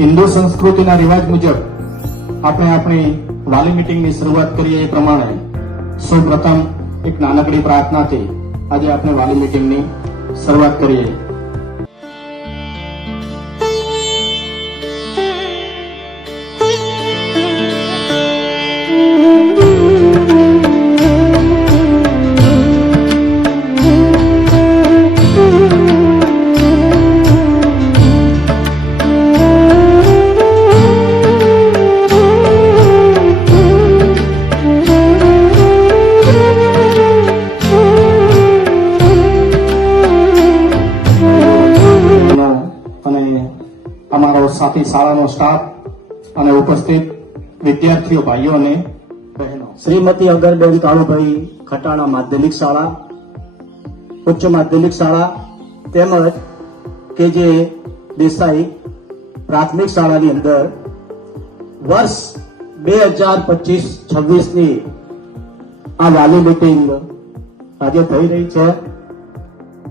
હિન્દુ સંસ્કૃતિના રિવાજ મુજબ આપણે આપણી વાલી મીટિંગની શરૂઆત કરીએ એ પ્રમાણે સૌપ્રથમ એક નાનકડી પ્રાર્થનાથી આજે આપણે વાલી મીટિંગની શરૂઆત કરીએ. અમારો સાથી શાળાનો સ્ટાફ અને ઉપસ્થિત વિદ્યાર્થીઓ ભાઈઓ અને બહેનો, શ્રીમતી અગરબેન કાળુભાઈ ખટાણા માધ્યમિક શાળા, ઉચ્ચ માધ્યમિક શાળા તેમજ કેજે દેસાઈ પ્રાથમિક શાળાની અંદર વર્ષ 2025-26 ની આ વાલી મીટિંગ આજે થઈ રહી છે.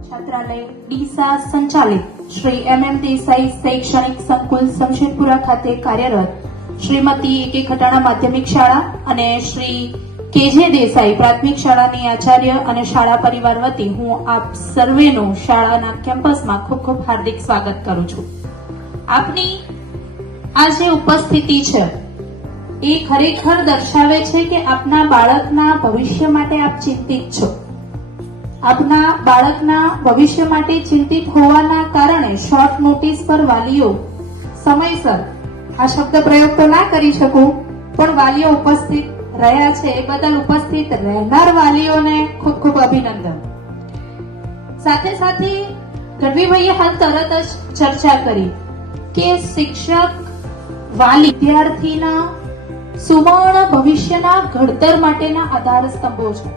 છાત્રાલય ડીસા સંચાલિત શ્રી MM દેસાઈ શૈક્ષણિક સંકુલ શમશેરપુરા ખાતે કાર્યરત શ્રીમતી AK ખટાણા માધ્યમિક શાળા અને શ્રી KJ દેસાઈ પ્રાથમિક શાળાની આચાર્ય અને શાળા પરિવાર વતી હું આપ સર્વેનું શાળાના કેમ્પસમાં ખૂબ ખૂબ હાર્દિક સ્વાગત કરું છું. આપની આ જે ઉપસ્થિતિ છે એ ખરેખર દર્શાવે છે કે આપના બાળકના ભવિષ્ય માટે આપ ચિંતિત છો. આપના બાળકના ભવિષ્ય માટે ચિંતિત હોવાના કારણે શોર્ટ નોટિસ પર વાલીઓ સમયસર, આ શબ્દ પ્રયોગ તો ના કરી શકું, પણ વાલીઓ ઉપસ્થિત રહ્યા છે એ બદલ ઉપસ્થિત રહેનાર વાલીઓને ખૂબ ખૂબ અભિનંદન. સાથે સાથે ગઢવીભાઈએ હાલ તરત જ ચર્ચા કરી કે શિક્ષક, વાલી વિદ્યાર્થીના સુવર્ણ ભવિષ્યના ઘડતર માટેના આધાર સ્તંભો છે.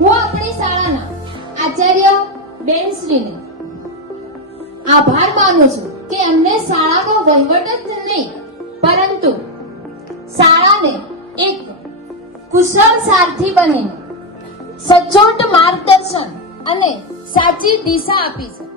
હું આપણી શાળાના આચાર્ય બેનશ્રીને આભાર માનું છું કે એમને શાળાનો વહીવટ જ નહીં પરંતુ શાળાને એક કુશળ સારથી બનીને સચોટ માર્ગદર્શન અને સાચી દિશા આપી છે.